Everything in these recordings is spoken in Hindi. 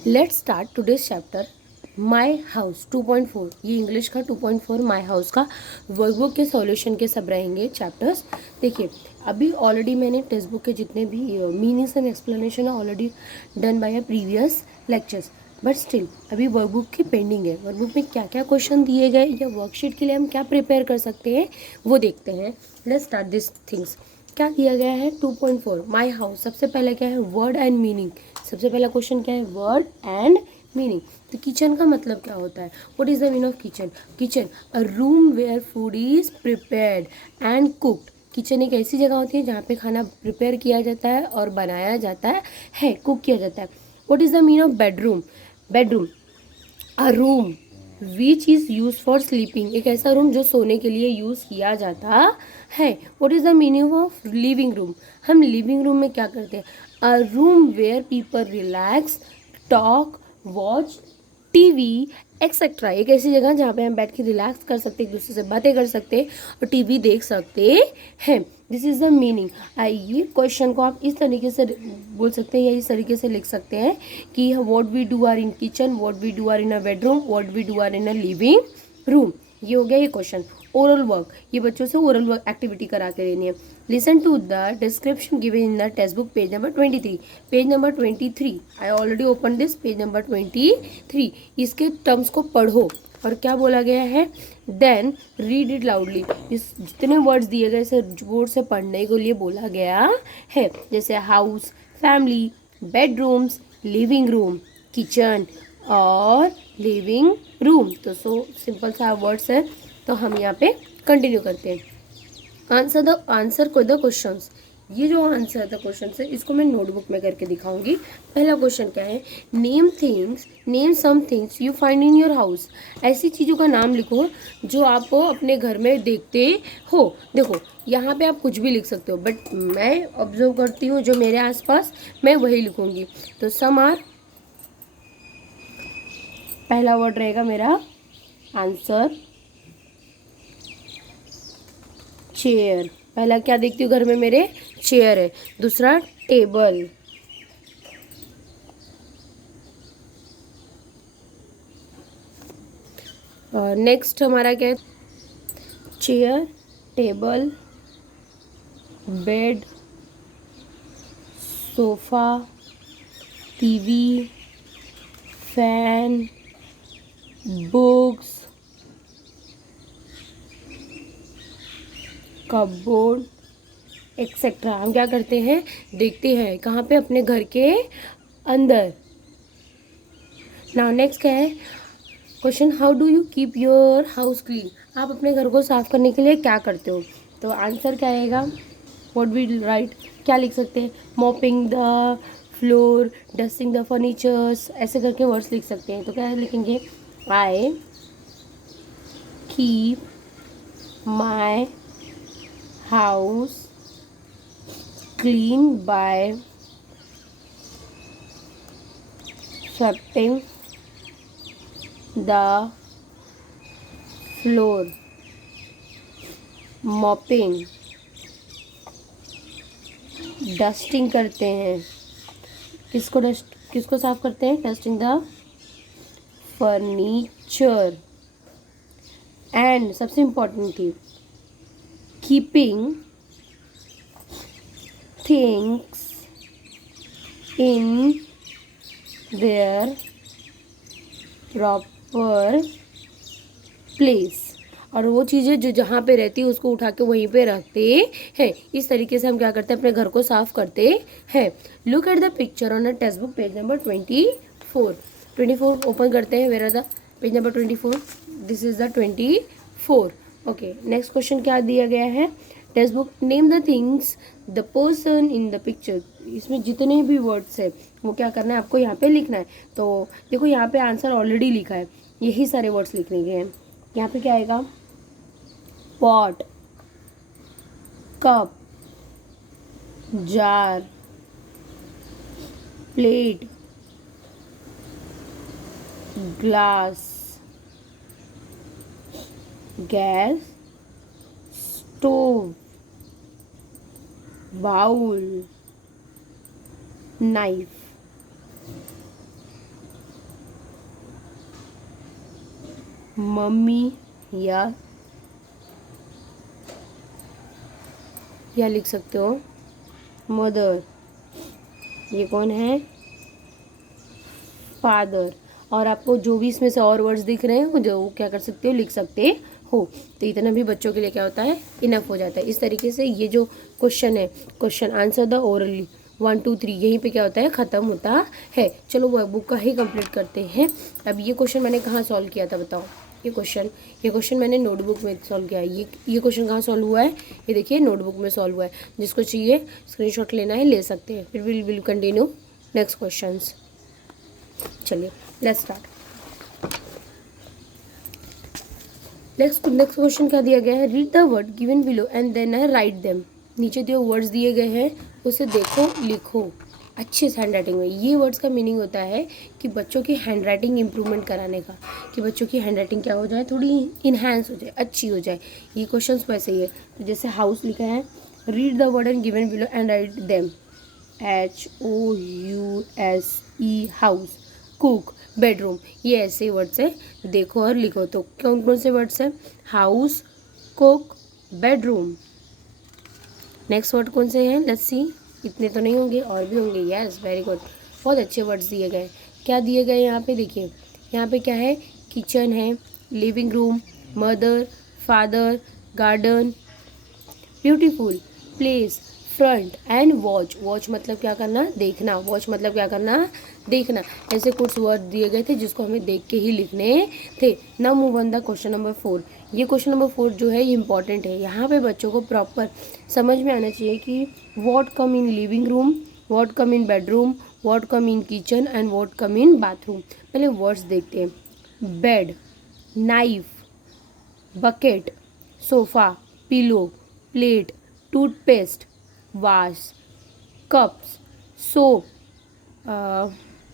Let's start today's chapter my house 2.4। ये इंग्लिश का 2.4 माई हाउस का वर्कबुक के सॉल्यूशन के सब रहेंगे चैप्टर्स। देखिए, अभी ऑलरेडी मैंने टेक्स्ट बुक के जितने भी मीनिंग्स एंड एक्सप्लेनेशन है already done by previous lectures, but still अभी वर्कबुक की पेंडिंग है। वर्कबुक में क्या क्या क्वेश्चन दिए गए या वर्कशीट के लिए हम क्या प्रिपेयर कर सकते हैं वो देखते हैं। Let's start this things. क्या दिया गया है 2.4 माई हाउस। सबसे पहले क्या है, वर्ड एंड मीनिंग। सबसे पहला क्वेश्चन क्या है, वर्ड एंड मीनिंग। तो किचन का मतलब क्या होता है, what is the meaning of kitchen. Kitchen a room where food is prepared and cooked. Kitchen एक ऐसी जगह होती है जहाँ पे खाना प्रिपेयर किया जाता है और बनाया जाता है कुक किया जाता है। What is the meaning of bedroom. Bedroom a room which is use for sleeping. एक ऐसा रूम जो सोने के लिए यूज़ किया जाता है। What is the meaning of living room. हम लिविंग रूम में क्या करते हैं, a room where people relax, talk, watch TV etcetera. एक ऐसी जगह जहाँ पे हम बैठ के रिलैक्स कर सकते हैं, एक दूसरे से बातें कर सकते हैं और टीवी देख सकते हैं। This is the meaning. आइए क्वेश्चन को आप इस तरीके से बोल सकते हैं या इस तरीके से लिख सकते हैं कि what we do are in kitchen, what we do are in a bedroom, what we do are in a living room. ये हो गया ये क्वेश्चन। ओरल वर्क, ये बच्चों से ओरल वर्क एक्टिविटी करा के देनी है। Listen to the description given in the text book page number 23। Page number 23 I already open this page number 23। इसके टर्म्स को पढ़ो और क्या बोला गया है, देन रीड इट लाउडली। इस जितने वर्ड्स दिए गए इसे जोर से पढ़ने के लिए बोला गया है, जैसे house, family, bedrooms, living room, kitchen और लिविंग रूम। तो सो सिंपल सा वर्ड्स है, तो हम यहाँ पे कंटिन्यू करते हैं। आंसर को द क्वेश्चंस। ये जो आंसर द क्वेश्चन है इसको मैं नोटबुक में करके दिखाऊंगी। पहला क्वेश्चन क्या है, name some things you find in your house. ऐसी चीज़ों का नाम लिखो जो आप अपने घर में देखते हो। देखो यहाँ पे आप कुछ भी लिख सकते हो, बट मैं ऑब्जर्व करती हूँ जो मेरे आसपास, मैं वही लिखूंगी। तो सम आर, पहला वर्ड रहेगा मेरा आंसर चेयर। पहला क्या देखती हूँ घर में मेरे, चेयर है। दूसरा टेबल, नेक्स्ट हमारा क्या है, chair, table, bed, sofa, TV, fan, books, cupboard etcetera. हम क्या करते हैं, देखते हैं कहाँ पे, अपने घर के अंदर। नाउ नेक्स्ट क्या है question, how do you keep your house clean. आप अपने घर को साफ करने के लिए क्या करते हो। तो आंसर क्या आएगा, व्हाट वी राइट, क्या लिख सकते हैं, mopping the floor, dusting the furnitures, ऐसे करके वर्ड्स लिख सकते हैं। तो क्या लिखेंगे, I keep my house clean by sweeping the floor, mopping, dusting करते हैं। किसको साफ करते हैं, डस्टिंग द फर्नीचर। एंड सबसे इम्पोर्टेंट थी, keeping things in their proper place. और वो चीज़ें जो जहाँ पे रहती है उसको उठा के वहीं पे रखते हैं। इस तरीके से हम क्या करते हैं, अपने घर को साफ करते हैं। Look at the picture on a text book page number 24 open करते हैं। Where are the page number 24, this is the 24। Okay, next question क्या दिया गया है, text book, name the things the person in the picture. इसमें जितने भी वर्ड्स है वो क्या करना है, आपको यहाँ पे लिखना है। तो देखो यहाँ पे आंसर ऑलरेडी लिखा है, यही सारे वर्ड्स लिखने के हैं। यहाँ पे क्या आएगा, pot, cup, jar, plate, glass, gas, stove, bowl, knife. Mummy या लिख सकते हो मदर। ये कौन है? फादर। और आपको जो भी इसमें से और वर्ड्स दिख रहे हैं जो क्या कर सकते हो, लिख सकते हो। तो इतना भी बच्चों के लिए क्या होता है, इनफ हो जाता है। इस तरीके से ये जो क्वेश्चन है, क्वेश्चन आंसर द ओरली 1 2 3, यहीं पे क्या होता है, ख़त्म होता है। चलो वो बुक का ही कंप्लीट करते हैं। अब ये क्वेश्चन मैंने कहाँ सॉल्व किया था बताओ? ये क्वेश्चन मैंने नोटबुक में सॉल्व किया है। ये क्वेश्चन कहाँ सॉल्व हुआ है? ये देखिए नोटबुक में सॉल्व हुआ है। जिसको चाहिए स्क्रीनशॉट लेना है ले सकते हैं। फिर विल कंटिन्यू नेक्स्ट क्वेश्चंस। चलिए लेट्स स्टार्ट। नेक्स्ट क्वेश्चन क्या दिया गया है? Read the word given below and then write them. नीचे जो वर्ड्स दिए गए हैं उसे देखो, लिखो अच्छे से हैंड राइटिंग में। ये वर्ड्स का मीनिंग होता है कि बच्चों की हैंड राइटिंग इंप्रूवमेंट कराने का, कि बच्चों की हैंड राइटिंग क्या हो जाए, थोड़ी इन्हांस हो जाए, अच्छी हो जाए। ये क्वेश्चन वैसे ही है। तो जैसे हाउस लिखा है, read the word and given below and write them. HOUSE house. Cook, bedroom, ये ऐसे वर्ड्स है, देखो और लिखो। तो कौन कौन से वर्ड्स है? House, cook, bedroom. Next word कौन से हैं? Let's see. इतने तो नहीं होंगे, और भी होंगे। यस वेरी गुड, बहुत अच्छे वर्ड्स दिए गए। क्या दिए गए यहाँ पे? देखिए यहाँ पे क्या है? किचन है, living room, mother, father, garden, beautiful, place, front end watch. Watch मतलब क्या करना? देखना। वॉच मतलब क्या करना? देखना। ऐसे कुछ वर्ड दिए गए थे जिसको हमें देख के ही लिखने थे। Now move on the question number 4। ये क्वेश्चन नंबर 4 जो है ये इंपॉर्टेंट है। यहाँ पे बच्चों को प्रॉपर समझ में आना चाहिए कि what come in living room, what come in bedroom, what come in kitchen and what come in bathroom. पहले वर्ड्स देखते हैं। Bed, knife, bucket, sofa, pillow, plate, toothpaste, vase, cups, soap,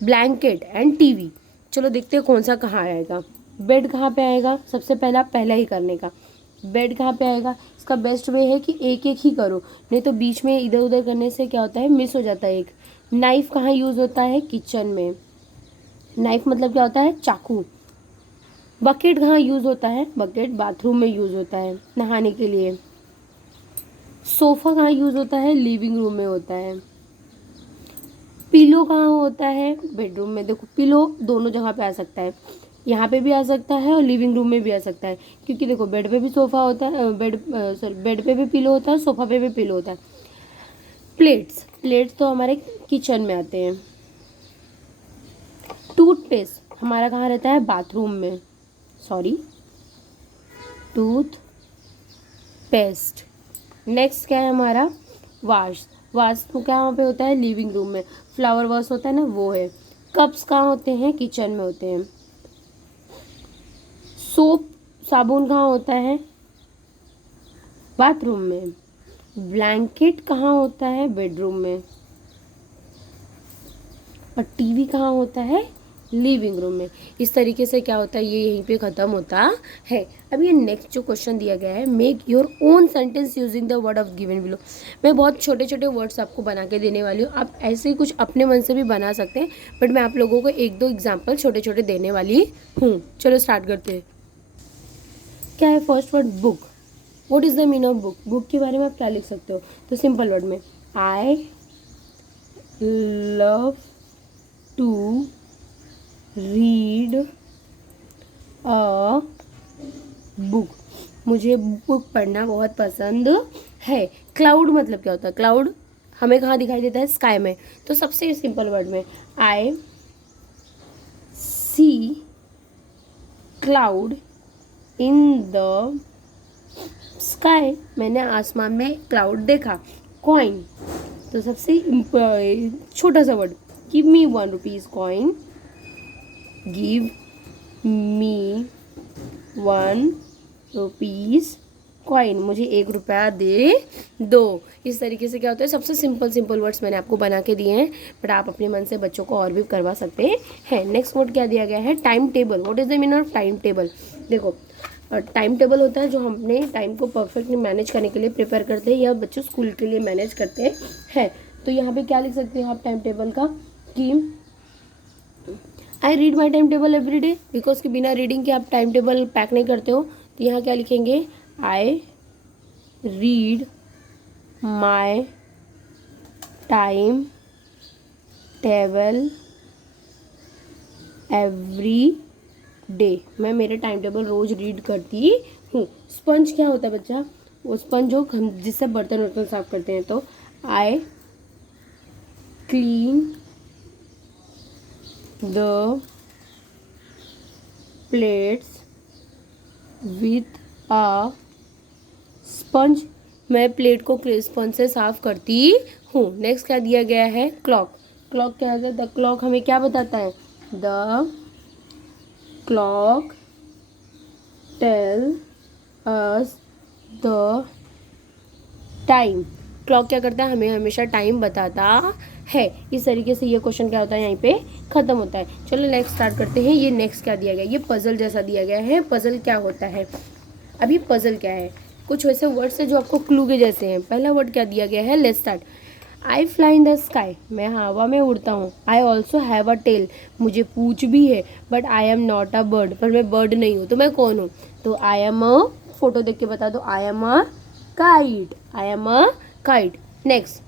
blanket and TV. चलो देखते हैं कौन सा कहाँ आएगा। बेड कहाँ पे आएगा? सबसे पहला ही करने का। बेड कहाँ पे आएगा? इसका बेस्ट वे है कि एक एक ही करो, नहीं तो बीच में इधर उधर करने से क्या होता है, मिस हो जाता है एक। नाइफ कहाँ यूज़ होता है? किचन में। नाइफ मतलब क्या होता है? चाकू। बकेट कहाँ यूज़ होता है? बकेट बाथरूम में यूज़ होता है नहाने के लिए। सोफ़ा कहाँ यूज़ होता है? लिविंग रूम में होता है। पिलो कहाँ होता है? बेडरूम में। देखो पिलो दोनों जगह पे आ सकता है, यहाँ पे भी आ सकता है और लिविंग रूम में भी आ सकता है, क्योंकि देखो बेड पे भी सोफ़ा होता है, बेड पे भी पिलो होता है, सोफ़ा पे भी पिलो होता है। प्लेट्स तो हमारे किचन में आते हैं। टूथपेस्ट हमारा कहाँ रहता है? बाथरूम में। Tooth paste. नेक्स्ट क्या है हमारा? वाश तो क्या वहाँ पे होता है? लिविंग रूम में। फ्लावर वाश होता है ना, वो है। कप्स कहाँ होते हैं? किचन में होते हैं। सोप साबुन कहाँ होता है? बाथरूम में। ब्लैंकेट कहाँ होता है? बेडरूम में। और टीवी कहाँ होता है? लिविंग रूम में। इस तरीके से क्या होता है, ये यहीं पे ख़त्म होता है। अब ये नेक्स्ट जो क्वेश्चन दिया गया है, make your own sentence using the word of given below. मैं बहुत छोटे छोटे वर्ड्स आपको बना के देने वाली हूँ, आप ऐसे ही कुछ अपने मन से भी बना सकते हैं, बट मैं आप लोगों को 1-2 एग्जाम्पल छोटे छोटे देने वाली हूँ। चलो स्टार्ट करते हैं। क्या है first word? Book. What is the mean of book? Book के बारे में आप क्या लिख सकते हो? तो सिंपल वर्ड में, I love to read a book. मुझे बुक पढ़ना बहुत पसंद है। क्लाउड मतलब क्या होता है? क्लाउड हमें कहाँ दिखाई देता है? स्काई में। तो सबसे सिंपल वर्ड में, आई सी क्लाउड इन द स्काई। मैंने आसमान में क्लाउड देखा। कॉइन तो सबसे छोटा सा word, give me 1 rupees coin. Give me 1 rupees coin. मुझे 1 रुपया दे दो। इस तरीके से क्या होता है, सबसे सिंपल वर्ड्स मैंने आपको बना के दिए हैं, बट आप अपने मन से बच्चों को और भी करवा सकते हैं। नेक्स्ट वर्ड क्या दिया गया है? Time table. What is the mean of time table? देखो टाइम टेबल होता है जो हम अपने टाइम को परफेक्टली मैनेज करने के लिए प्रिपेयर करते हैं, या बच्चों स्कूल के लिए मैनेज करते हैं। तो यहाँ पे क्या लिख सकते हैं आप टाइम टेबल का? कि I read my time table every day, because कि बिना रीडिंग के आप टाइम टेबल पैक नहीं करते हो, तो यहाँ क्या लिखेंगे, I read my time table every day, मैं मेरे टाइम टेबल रोज रीड करती हूँ। स्पंज क्या होता है बच्चा, वो स्पंज जो हम जिससे बर्तन वर्तन साफ करते हैं, तो I clean the plates with a sponge, मैं प्लेट को स्पंज से साफ करती हूँ। नेक्स्ट क्या दिया गया है, क्लॉक। क्लॉक क्या है, द क्लॉक हमें क्या बताता है, the clock tell us the time. Clock क्या करता है, हमें हमेशा टाइम बताता है। इस तरीके से ये क्वेश्चन क्या होता है, यहाँ पे खत्म होता है। चलो नेक्स्ट स्टार्ट करते हैं। ये नेक्स्ट क्या दिया गया, ये पजल जैसा दिया गया है। पजल क्या होता है, अब ये पजल क्या है, कुछ वैसे वर्ड्स है जो आपको क्लू के जैसे हैं। पहला वर्ड क्या दिया गया है, let's start. I fly in the sky, मैं हवा में उड़ता हूँ। I also have a tail, मुझे पूंछ भी है। But I am not a bird, पर मैं बर्ड नहीं हूँ। तो मैं कौन हूँ, तो आई एम अ, फोटो देख के बता दो, आई am a kite, I am a kite. Next,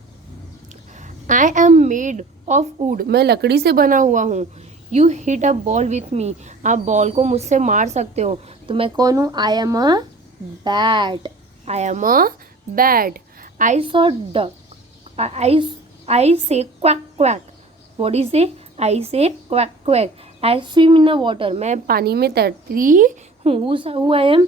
I am made of would, मैं लकड़ी से बना हुआ हूँ। You hit a ball with me, आप बॉल को मुझसे मार सकते हो। तो मैं कौन हूँ, आई am a bat, I am a bat. I saw duck, I say quack quack. What is it? I say quack quack. I swim in the water. मैं पानी में तैरती हूँ. Who I am?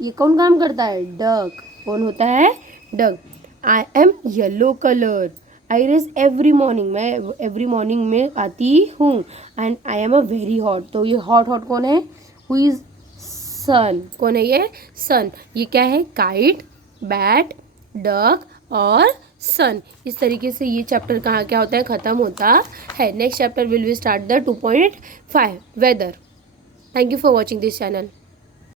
ये कौन काम करता है, डक। कौन होता है, duck. I am yellow colour, I rise every morning, मैं एवरी मॉर्निंग में आती हूँ। And I am a very hot, तो ये हॉट हॉट कौन है, हु इज सन, कौन है ये, सन। ये क्या है, काइट, बैट, डक और सन। इस तरीके से ये चैप्टर कहाँ क्या होता है, खत्म होता है। Next chapter will we start the 2.5 weather. Thank you for watching this channel.